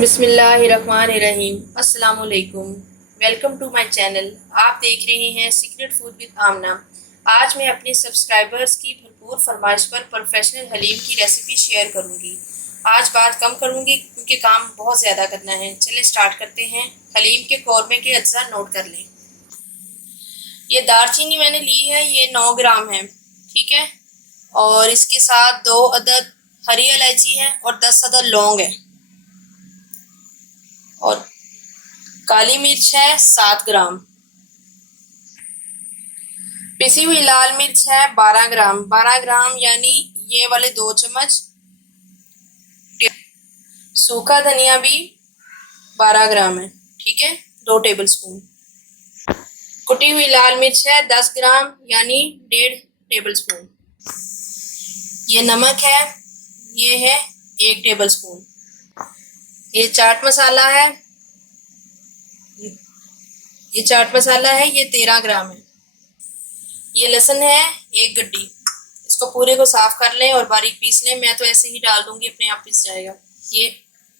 बिस्मिल्लाहिर्रहमानिर्रहीम। अस्सलामुअलैकुम। Welcome to my channel. आप देख रहे हैं सीक्रेट फूड विद आमना। आज मैं अपने सब्सक्राइबर्स की भरपूर फरमाइश पर प्रोफेशनल हलीम की रेसिपी शेयर करूंगी। आज बात कम करूंगी क्योंकि काम बहुत ज़्यादा करना है। चलिए स्टार्ट करते हैं। हलीम के कौरमे के अज्जा नोट कर लें। ये दारचीनी मैंने ली है, ये 9 ग्राम है, ठीक है। और इसके साथ 2 अदद हरी इलायची है और 10 अदद लौंग है। और काली मिर्च है 7 ग्राम। पिसी हुई लाल मिर्च है 12 ग्राम। 12 ग्राम यानी ये वाले 2 चम्मच। सूखा धनिया भी 12 ग्राम है, ठीक है, 2 टेबल स्पून। कुटी हुई लाल मिर्च है 10 ग्राम यानी 1.5 टेबल स्पून। ये नमक है, ये है 1 टेबल स्पून। ये चाट मसाला है, ये 13 ग्राम है। ये लहसुन है 1 गड्डी। इसको पूरे को साफ कर लें और बारीक पीस लें। मैं तो ऐसे ही डाल दूंगी, अपने आप पीस जाएगा।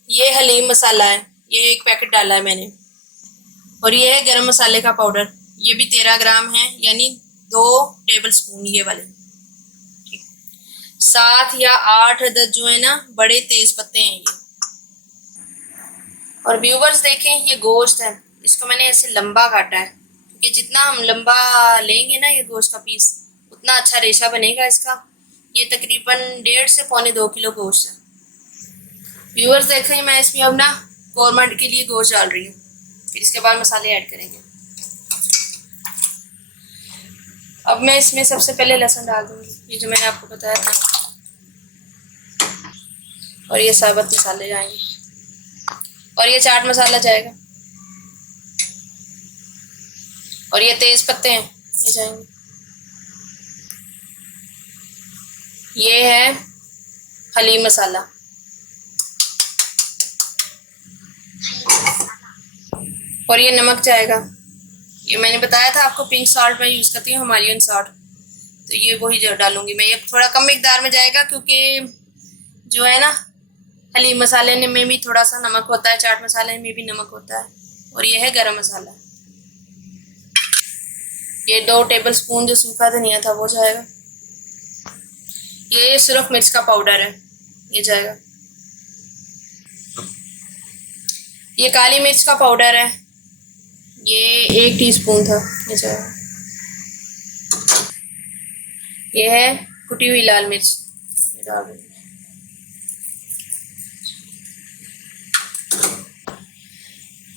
ये हलीम मसाला है, ये 1 पैकेट डाला है मैंने। और ये है गरम मसाले का पाउडर, ये भी 13 ग्राम है यानी 2 टेबल स्पून ये वाले। 7 या 8 अदद जो है ना बड़े तेज पत्ते हैं ये। और व्यूवर्स देखें, ये गोश्त है, इसको मैंने ऐसे लंबा काटा है क्योंकि जितना हम लंबा लेंगे ना ये गोश्त का पीस, उतना अच्छा रेशा बनेगा इसका। ये तकरीबन 1.5 से पौने 2 किलो गोश्त है। व्यूवर्स देखें, मैं इसमें अब ना कौरमा के लिए गोश्त डाल रही हूँ, फिर इसके बाद मसाले ऐड करेंगे। अब मैं इसमें सबसे पहले लहसुन डाल दूंगी, ये जो मैंने आपको बताया था। और ये साबुत मसाले जाएंगे और ये चाट मसाला जाएगा और ये तेज पत्ते हैं, ये जाएंगे। ये है हलीम मसाला और ये नमक जाएगा। ये मैंने बताया था आपको, पिंक सॉल्ट मैं यूज़ करती हूँ, हिमालयन सॉल्ट, तो ये वही जो डालूंगी मैं। ये थोड़ा कम मिकदार में जाएगा क्योंकि जो है ना हलीम मसाले में भी थोड़ा सा नमक होता है, चाट मसाले में भी नमक होता है। और ये है गरम मसाला, ये 2 टेबल स्पून जो सूखा धनिया था वो जाएगा। ये सिर्फ मिर्च का पाउडर है, ये जाएगा। ये काली मिर्च का पाउडर है, ये 1 टीस्पून था, ये जाएगा। ये है कुटी हुई लाल मिर्च, ये डाल दूँगी।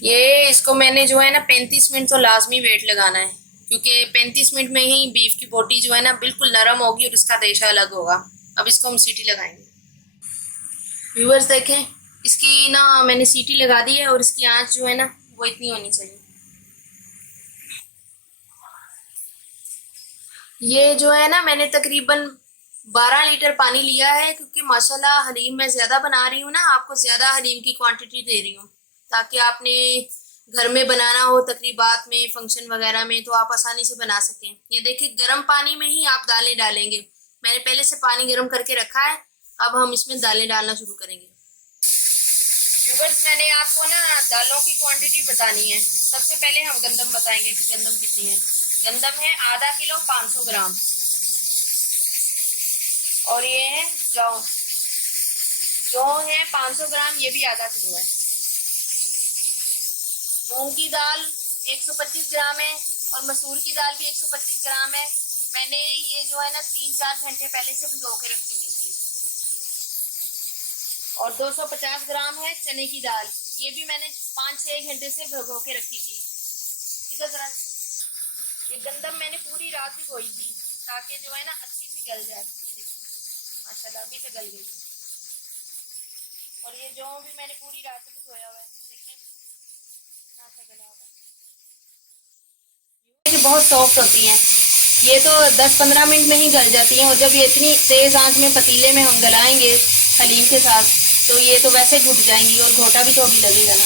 ये इसको मैंने जो है ना 35 मिनट तो लाजमी वेट लगाना है क्योंकि 35 मिनट में ही बीफ की बोटी जो है ना बिल्कुल नरम होगी और इसका रेशा अलग होगा। अब इसको हम सीटी लगाएंगे। व्यूअर्स देखें, इसकी ना मैंने सीटी लगा दी है और इसकी आंच जो है ना वो इतनी होनी चाहिए। ये जो है ना मैंने तकरीबन 12 लीटर पानी लिया है क्योंकि माशाल्लाह हलीम मैं ज़्यादा बना रही हूँ ना, आपको ज़्यादा हलीम की क्वांटिटी दे रही हूँ ताकि आपने घर में बनाना हो तकरीबात में, फंक्शन वगैरह में, तो आप आसानी से बना सकें। ये देखिए गर्म पानी में ही आप दालें डालेंगे। मैंने पहले से पानी गर्म करके रखा है, अब हम इसमें दालें डालना शुरू करेंगे। व्यूअर्स, मैंने आपको ना दालों की क्वांटिटी बतानी है। सबसे पहले हम गंदम बताएंगे कि गंदम कितनी है। गंदम है आधा किलो 500 ग्राम। और ये है जौ है 500 ग्राम, ये भी आधा किलो है। मूंग की दाल 125 ग्राम है और मसूर की दाल भी 125 ग्राम है। मैंने ये जो है ना 3-4 घंटे पहले से भिगो के रखी हुई थी। और 250 ग्राम है चने की दाल, ये भी मैंने 5-6 घंटे से भिगो के रखी थी। इधर जरा, ये गंदम मैंने पूरी रात भिगोई थी ताकि जो है ना अच्छी सी गल जाए। ये देखो माशाल्लाह अभी से गल गई है। और ये जौ भी मैंने पूरी रात से भिगोया हुआ है, देखें कितना अच्छा गला हुआ है। ये बहुत सॉफ्ट होती हैं, ये तो 10-15 मिनट में ही गल जाती हैं। और जब ये इतनी तेज़ आंच में पतीले में हम गलाएंगे हलीम के साथ तो ये तो वैसे घुट जाएंगी और घोटा भी तो अभी लगेगा ना।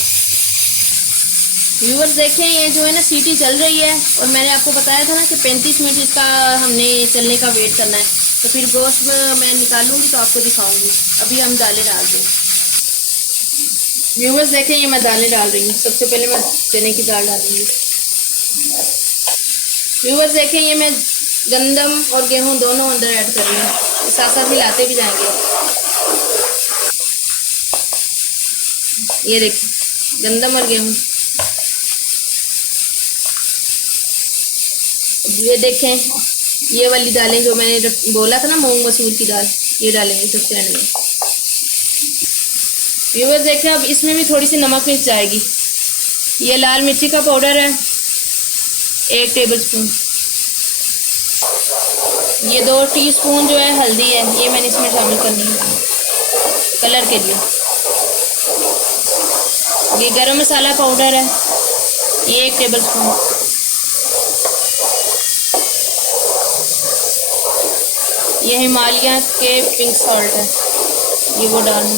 व्यूअर्स देखें, ये जो है ना सीटी चल रही है और मैंने आपको बताया था ना कि 35 मिनट इसका हमने चलने का वेट करना है। तो फिर गोश्त मैं निकालूंगी तो आपको दिखाऊंगी। अभी हम दालें डाल दें। व्यूवर्स देखें, ये मैं दालें डाल रही हूँ। सबसे पहले मैं चने की दाल डालूंगी। व्यूवर्स देखें, ये मैं गंदम और गेहूं दोनों अंदर ऐड कर रही हूँ। साथ साथ हिलाते भी जाएंगे। ये देखिए, गंदम और गेहूं। ये देखें, ये वाली दालें जो मैंने बोला था ना, मूंग मसूर की दाल, ये डालेंगे सबसे एंड में। व्यूवर्स देखें, अब इसमें भी थोड़ी सी नमक मिर्च जाएगी। ये लाल मिर्ची का पाउडर है 1 टेबल स्पून। ये 2 टीस्पून जो है हल्दी है, ये मैंने इसमें शामिल करनी है कलर के लिए। ये गरम मसाला पाउडर है, ये 1 टेबल स्पून। ये हिमालय के पिंक सॉल्ट है, ये वो डालना।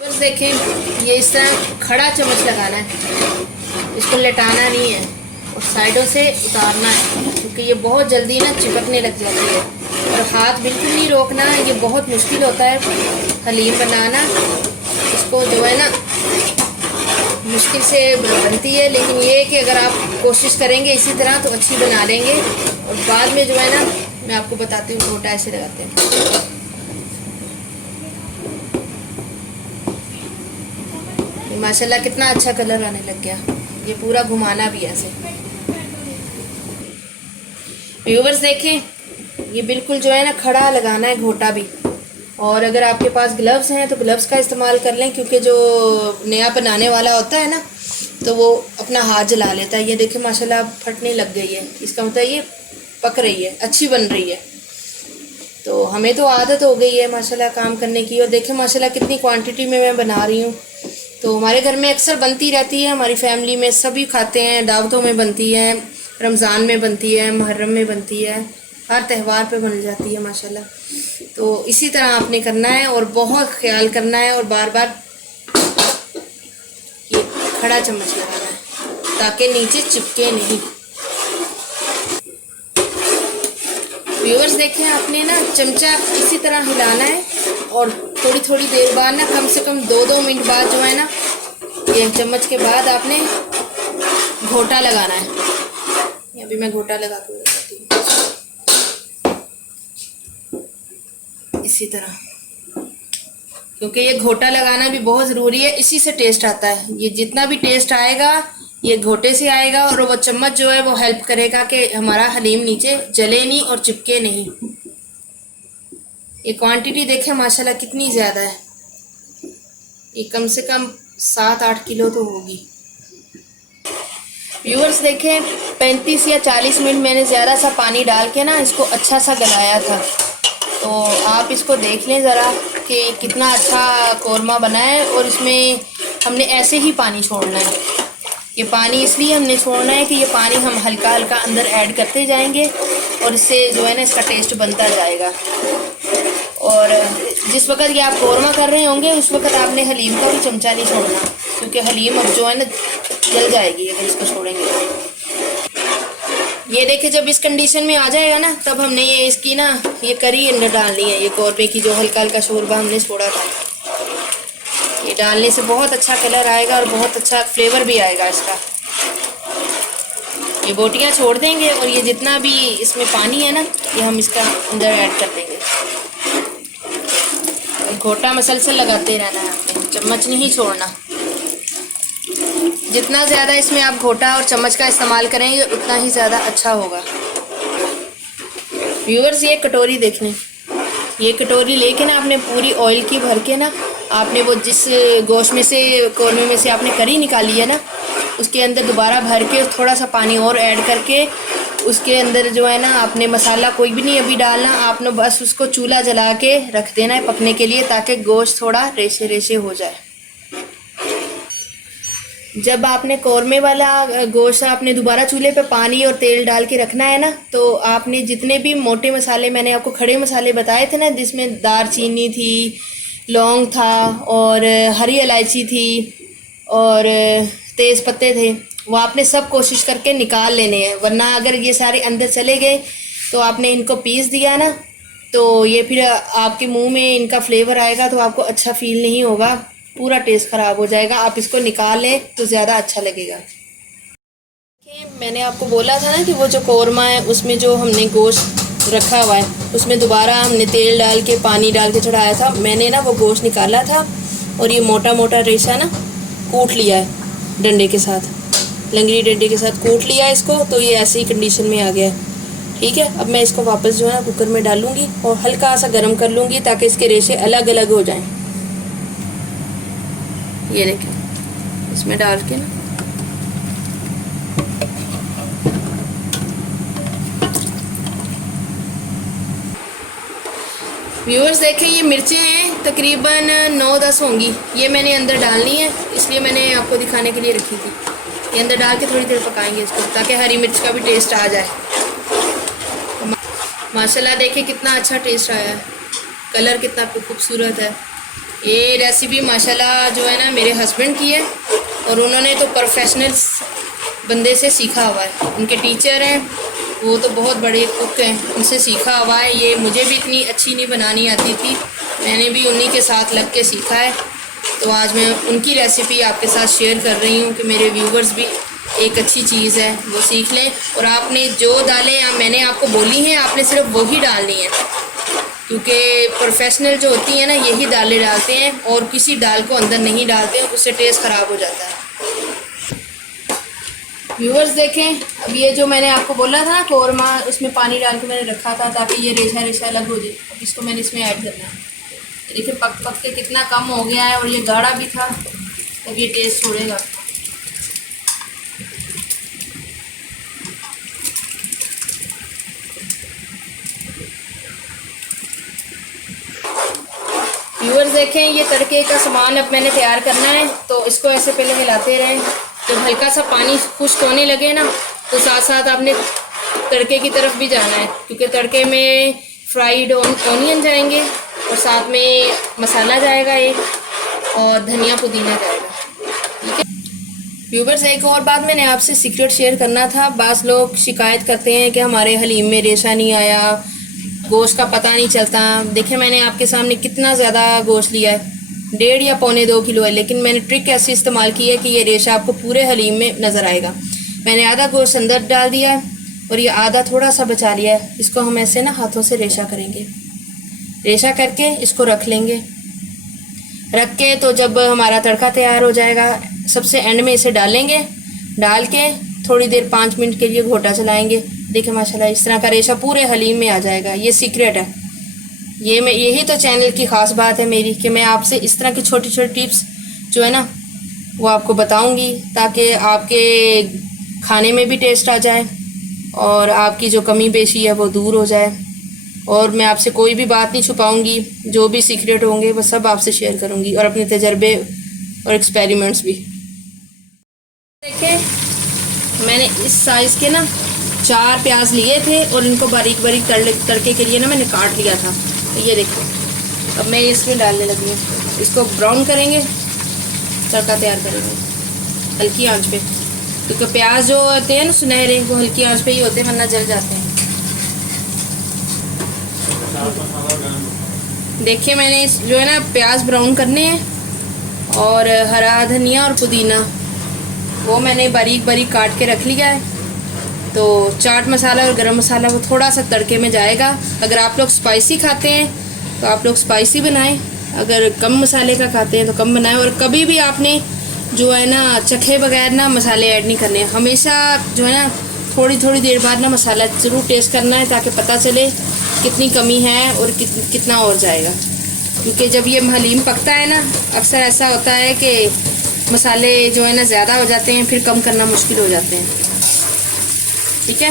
बस देखें, ये इस तरह खड़ा चम्मच लगाना है, इसको लटाना नहीं है और साइडों से उतारना है, क्योंकि ये बहुत जल्दी ना चिपकने लग जाती है। और हाथ बिल्कुल नहीं रोकना, ये बहुत मुश्किल होता है हलीम बनाना। इसको जो है ना मुश्किल से बनती है, लेकिन ये है कि अगर आप कोशिश करेंगे इसी तरह तो अच्छी बना लेंगे। और बाद में जो है ना, मैं आपको बताती हूँ घोटा ऐसे लगाते हैं। माशाल्लाह कितना अच्छा कलर आने लग गया। ये पूरा घुमाना भी ऐसे। व्यूवर्स देखें, ये बिल्कुल जो है ना खड़ा लगाना है घोटा भी। और अगर आपके पास ग्लव्स हैं तो ग्लव्स का इस्तेमाल कर लें, क्योंकि जो नया बनाने वाला होता है ना तो वो अपना हाथ जला लेता है। ये देखें माशाल्लाह फटने लग गई है, इसका मतलब ये पक रही है, अच्छी बन रही है। तो हमें तो आदत हो गई है माशाल्लाह काम करने की। और देखें माशाल्लाह कितनी क्वांटिटी में मैं बना रही हूँ। तो हमारे घर में अक्सर बनती रहती है, हमारी फैमिली में सभी खाते हैं। दावतों में बनती है, रमज़ान में बनती है, मुहर्रम में बनती है, हर त्यौहार पे बन जाती है माशाल्लाह। तो इसी तरह आपने करना है और बहुत ख्याल करना है और बार बार ये खड़ा चम्मच लगाना है ताकि नीचे चिपके नहीं। व्यूअर्स देखें, आपने ना चमचा इसी तरह हिलाना है और थोड़ी थोड़ी देर बाद ना, कम से कम 2-2 मिनट बाद जो है ना, ये चम्मच के बाद आपने घोटा लगाना है। अभी मैं घोटा लगा के बताती हूँ। इसी तरह, क्योंकि ये घोटा लगाना भी बहुत ज़रूरी है, इसी से टेस्ट आता है। ये जितना भी टेस्ट आएगा ये घोटे से आएगा। और वो चम्मच जो है वो हेल्प करेगा कि हमारा हलीम नीचे जले नहीं और चिपके नहीं। ये क्वांटिटी देखें माशाल्लाह कितनी ज़्यादा है, ये कम से कम 7-8 किलो तो होगी। व्यूअर्स देखें, 35 या 40 मिनट मैंने ज़्यादा सा पानी डाल के ना इसको अच्छा सा गलाया था। तो आप इसको देख लें ज़रा कि कितना अच्छा कौरमा बना है। और इसमें हमने ऐसे ही पानी छोड़ना है। ये पानी इसलिए हमने छोड़ना है कि ये पानी हम हल्का हल्का अंदर ऐड करते जाएंगे और इससे जो है ना इसका टेस्ट बनता जाएगा। और जिस वक्त ये आप कौरमा कर रहे होंगे उस वक्त आपने हलीम का भी चमचा नहीं छोड़ना, क्योंकि हलीम अब जो है ना जल जाएगी अगर इसको छोड़ेंगे। ये देखिए, जब इस कंडीशन में आ जाएगा ना, तब हमने ये इसकी ना ये करी अंदर डालनी है। ये कौरमे की जो हल्का हल्का शोरबा हमने छोड़ा था, ये डालने से बहुत अच्छा कलर आएगा और बहुत अच्छा फ्लेवर भी आएगा इसका। ये बोटियाँ छोड़ देंगे और ये जितना भी इसमें पानी है ना, ये हम इसका अंदर ऐड कर देंगे। घोटा मसलसल लगाते रहना है आपने, चम्मच नहीं छोड़ना। जितना ज़्यादा इसमें आप घोटा और चम्मच का इस्तेमाल करेंगे उतना ही ज़्यादा अच्छा होगा। व्यूअर्स, ये कटोरी देख लें, ये कटोरी लेके ना आपने पूरी ऑयल की भर के ना, आपने वो जिस गोश्त में से कौरमे में से आपने करी निकाली है ना, उसके अंदर दोबारा भर के थोड़ा सा पानी और ऐड करके उसके अंदर जो है ना, आपने मसाला कोई भी नहीं अभी डालना। आपने बस उसको चूल्हा जला के रख देना है पकने के लिए, ताकि गोश्त थोड़ा रेशे रेशे हो जाए। जब आपने कौरमे वाला गोश्त आपने दोबारा चूल्हे पे पानी और तेल डाल के रखना है ना, तो आपने जितने भी मोटे मसाले मैंने आपको खड़े मसाले बताए थे ना, जिसमें दारचीनी थी, लौंग था और हरी इलायची थी और तेज़ पत्ते थे, वो आपने सब कोशिश करके निकाल लेने हैं। वरना अगर ये सारे अंदर चले गए तो आपने इनको पीस दिया ना तो ये फिर आपके मुंह में इनका फ्लेवर आएगा तो आपको अच्छा फील नहीं होगा, पूरा टेस्ट ख़राब हो जाएगा। आप इसको निकाल लें तो ज़्यादा अच्छा लगेगा। मैंने आपको बोला था ना कि वो जो कौरमा है उसमें जो हमने गोश्त रखा हुआ है उसमें दोबारा हमने तेल डाल के पानी डाल के चढ़ाया था। मैंने ना वो गोश्त निकाला था और ये मोटा मोटा रेशा ना कूट लिया है डंडे के साथ, लंगड़ी डंडे के साथ कूट लिया है इसको, तो ये ऐसी ही कंडीशन में आ गया है। ठीक है, अब मैं इसको वापस जो है ना कुकर में डालूंगी और हल्का सा गर्म कर लूँगी ताकि इसके रेशे अलग अलग हो जाएं। ये देखिए, इसमें डाल के ना व्यूअर्स देखें, ये मिर्चें हैं तकरीबन 9-10 होंगी, ये मैंने अंदर डालनी है, इसलिए मैंने आपको दिखाने के लिए रखी थी। ये अंदर डाल के थोड़ी देर पकाएंगे इसको ताकि हरी मिर्च का भी टेस्ट आ जाए। माशाल्लाह देखिए कितना अच्छा टेस्ट आया है, कलर कितना खूबसूरत है। ये रेसिपी माशाल्लाह जो है ना मेरे हस्बैंड की है और उन्होंने तो प्रोफेशनल बंदे से सीखा हुआ है, उनके टीचर हैं, वो तो बहुत बड़े कुक हैं, उनसे सीखा हुआ है। ये मुझे भी इतनी अच्छी नहीं बनानी आती थी, मैंने भी उन्हीं के साथ लग के सीखा है। तो आज मैं उनकी रेसिपी आपके साथ शेयर कर रही हूँ कि मेरे व्यूवर्स भी एक अच्छी चीज़ है वो सीख लें। और आपने जो दालें मैंने आपको बोली हैं आपने सिर्फ वही डालनी है, क्योंकि प्रोफेशनल जो होती हैं ना यही दालें डालते हैं और किसी दाल को अंदर नहीं डालते, उससे टेस्ट ख़राब हो जाता है। व्यूअर्स देखें, अब ये जो मैंने आपको बोला था ना कौरमा, उसमें पानी डाल के मैंने रखा था ताकि ये रेशा रेशा अलग हो जाए। अब इसको मैंने इसमें ऐड करना है। देखिए पक पक के कितना कम हो गया है और ये गाढ़ा भी था, तब ये टेस्ट छोड़ेगा। व्यूअर्स देखें, ये तड़के का सामान अब मैंने तैयार करना है, तो इसको ऐसे पहले हिलाते रहें। जब हल्का सा पानी खुश्क होने लगे ना तो साथ साथ आपने तड़के की तरफ भी जाना है, क्योंकि तड़के में फ्राइड ऑनियन जाएंगे और साथ में मसाला जाएगा एक और धनिया पुदीना जाएगा। ठीक है व्यूअर्स, एक और बात मैंने आपसे सीक्रेट शेयर करना था। बाज़ लोग शिकायत करते हैं कि हमारे हलीम में रेशा नहीं आया, गोश्त का पता नहीं चलता। देखिए मैंने आपके सामने कितना ज़्यादा गोश्त लिया है, 1.5 या पौने 2 किलो है, लेकिन मैंने ट्रिक ऐसी इस्तेमाल की है कि ये रेशा आपको पूरे हलीम में नज़र आएगा। मैंने आधा गोश्त अंदर डाल दिया है और ये आधा थोड़ा सा बचा लिया है। इसको हम ऐसे ना हाथों से रेशा करेंगे, रेशा करके इसको रख लेंगे। रख के तो जब हमारा तड़का तैयार हो जाएगा सबसे एंड में इसे डालेंगे, डाल के थोड़ी देर 5 मिनट के लिए घोटा चलाएंगे। देखिए माशाल्लाह इस तरह का रेशा पूरे हलीम में आ जाएगा। ये सीक्रेट है, यही तो चैनल की ख़ास बात है मेरी कि मैं आपसे इस तरह की छोटी छोटी टिप्स जो है ना वो आपको बताऊंगी ताकि आपके खाने में भी टेस्ट आ जाए और आपकी जो कमी पेशी है वो दूर हो जाए। और मैं आपसे कोई भी बात नहीं छुपाऊंगी, जो भी सीक्रेट होंगे वो सब आपसे शेयर करूंगी और अपने तजर्बे और एक्सपेरिमेंट्स भी। देखिए मैंने इस साइज़ के ना 4 प्याज लिए थे और इनको बारीक बारीक तड़के के लिए ना मैंने काट लिया था। ये देखो अब मैं इसमें डालने लगी हूँ, इसको ब्राउन करेंगे, तड़का तैयार करेंगे हल्की आंच पे, क्योंकि प्याज जो होते हैं ना सुनहरे वो हल्की आंच पे ही होते हैं वरना जल जाते हैं। देखिए मैंने जो है ना प्याज ब्राउन करने हैं और हरा धनिया और पुदीना वो मैंने बारीक बारीक काट के रख लिया है। तो चाट मसाला और गरम मसाला वो थोड़ा सा तड़के में जाएगा। अगर आप लोग स्पाइसी खाते हैं तो आप लोग स्पाइसी बनाएं, अगर कम मसाले का खाते हैं तो कम बनाएं। और कभी भी आपने जो है ना चखे बगैर ना मसाले ऐड नहीं करने, हमेशा जो है ना थोड़ी थोड़ी देर बाद ना मसाला ज़रूर टेस्ट करना है ताकि पता चले कितनी कमी है और कितना और जाएगा। क्योंकि जब ये हलीम पकता है ना अक्सर ऐसा होता है कि मसाले जो है ना ज़्यादा हो जाते हैं, फिर कम करना मुश्किल हो जाते हैं। ठीक है,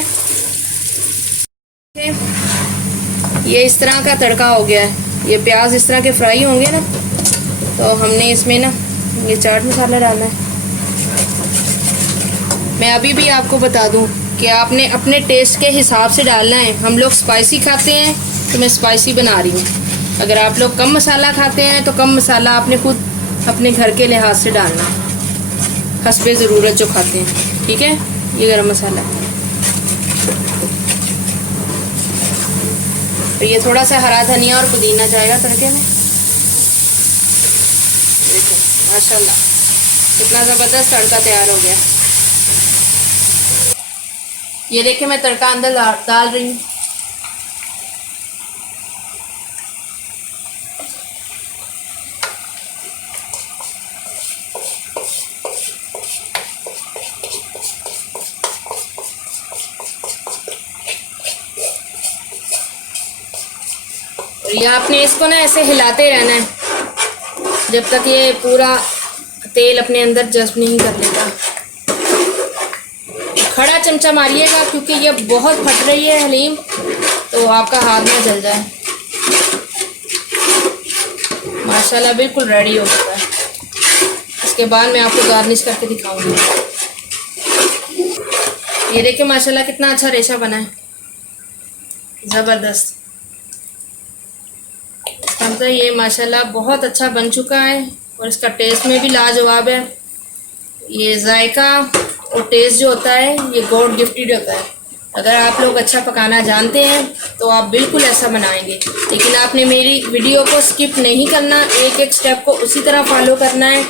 ये इस तरह का तड़का हो गया है। ये प्याज इस तरह के फ्राई होंगे ना तो हमने इसमें ना ये चाट मसाला डालना है। मैं अभी भी आपको बता दूं कि आपने अपने टेस्ट के हिसाब से डालना है। हम लोग स्पाइसी खाते हैं तो मैं स्पाइसी बना रही हूँ, अगर आप लोग कम मसाला खाते हैं तो कम मसाला आपने खुद अपने घर के लिहाज से डालना, हस्बे ज़रूरत जो खाते हैं। ठीक है, ये गरम मसाला तो ये थोड़ा सा हरा धनिया और पुदीना जाएगा तड़के में। देखो माशाल्लाह कितना ज़बरदस्त तड़का तैयार हो गया। ये देखिए मैं तड़का अंदर डाल रही हूँ। और ये आपने इसको ना ऐसे हिलाते रहना है जब तक ये पूरा तेल अपने अंदर जज्ब नहीं कर लेता। खड़ा चमचा मारिएगा क्योंकि ये बहुत फट रही है हलीम, तो आपका हाथ ना जल जाए। माशाल्लाह बिल्कुल रेडी हो चुका है। इसके बाद मैं आपको गार्निश करके दिखाऊंगी। ये देखिए माशाल्लाह कितना अच्छा रेशा बना है, ज़बरदस्त। मतलब ये माशाल्लाह बहुत अच्छा बन चुका है और इसका टेस्ट में भी लाजवाब है। ये जायका और टेस्ट जो होता है ये गॉड गिफ्टेड होता है। अगर आप लोग अच्छा पकाना जानते हैं तो आप बिल्कुल ऐसा बनाएंगे, लेकिन आपने मेरी वीडियो को स्किप नहीं करना, एक एक स्टेप को उसी तरह फॉलो करना है,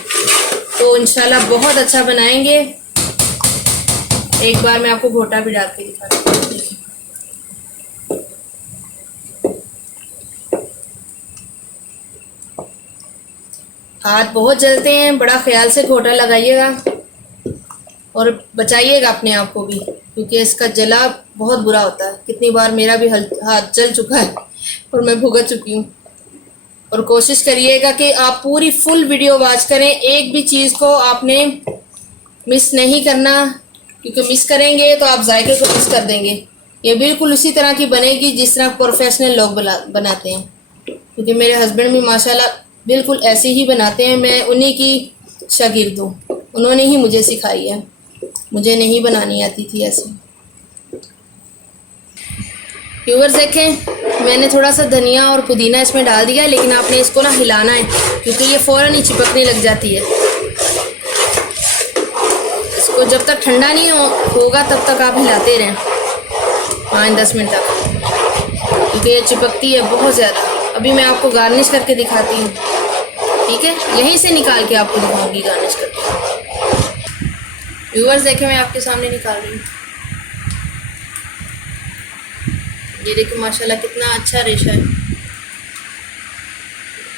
तो इंशाल्लाह बहुत अच्छा बनाएंगे। एक बार मैं आपको घोटा भी डाल के दिखाती हूँ। हाथ बहुत जलते हैं, बड़ा ख्याल से घोटा लगाइएगा और बचाइएगा अपने आप को भी, क्योंकि इसका जला बहुत बुरा होता है। कितनी बार मेरा भी हाथ जल चुका है और मैं भुगत चुकी हूँ। और कोशिश करिएगा कि आप पूरी फुल वीडियो वॉच करें, एक भी चीज़ को आपने मिस नहीं करना, क्योंकि मिस करेंगे तो आप जायके को मिस कर देंगे। ये बिल्कुल उसी तरह की बनेगी जिस तरह प्रोफेशनल लोग बनाते हैं, क्योंकि मेरे हस्बैंड भी माशाल्लाह बिल्कुल ऐसे ही बनाते हैं। मैं उन्हीं की शागिर्द हूँ, उन्होंने ही मुझे सिखाई है, मुझे नहीं बनानी आती थी ऐसे। व्यूअर्स देखें, मैंने थोड़ा सा धनिया और पुदीना इसमें डाल दिया है, लेकिन आपने इसको ना हिलाना है क्योंकि ये फ़ौरन ही चिपकने लग जाती है। इसको जब तक ठंडा नहीं होगा तब तक आप हिलाते रहें 5-10 मिनट तक, क्योंकि ये चिपकती है बहुत ज़्यादा। अभी मैं आपको गार्निश करके दिखाती हूँ, ठीक है? यहीं से निकाल के आपको दिखाऊंगी गार्निश करके। व्यूअर्स देखें, मैं आपके सामने निकाल रही हूँ। ये देखिए माशाल्लाह कितना अच्छा रेशा है।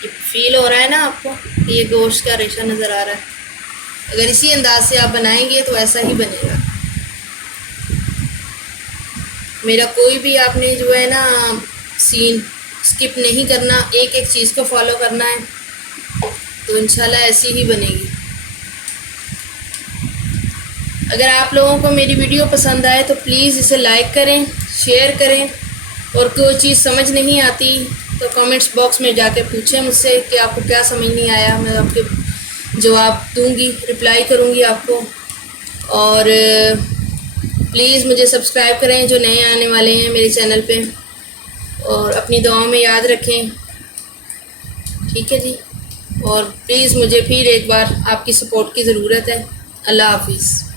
ये फील हो रहा है ना आपको, ये गोश्त का रेशा नज़र आ रहा है। अगर इसी अंदाज से आप बनाएंगे तो ऐसा ही बनेगा। मेरा कोई भी आपने जो है ना सीन स्किप नहीं करना, एक एक चीज़ को फॉलो करना है, तो इंशाल्लाह ऐसी ही बनेगी। अगर आप लोगों को मेरी वीडियो पसंद आए तो प्लीज़ इसे लाइक करें, शेयर करें, और कोई चीज़ समझ नहीं आती तो कमेंट्स बॉक्स में जाके पूछें मुझसे कि आपको क्या समझ नहीं आया। मैं आपके जवाब दूंगी, रिप्लाई करूंगी आपको। और प्लीज़ मुझे सब्सक्राइब करें जो नए आने वाले हैं मेरे चैनल पे, और अपनी दुआओं में याद रखें, ठीक है जी? और प्लीज़ मुझे फिर एक बार आपकी सपोर्ट की ज़रूरत है। अल्लाह हाफिज़।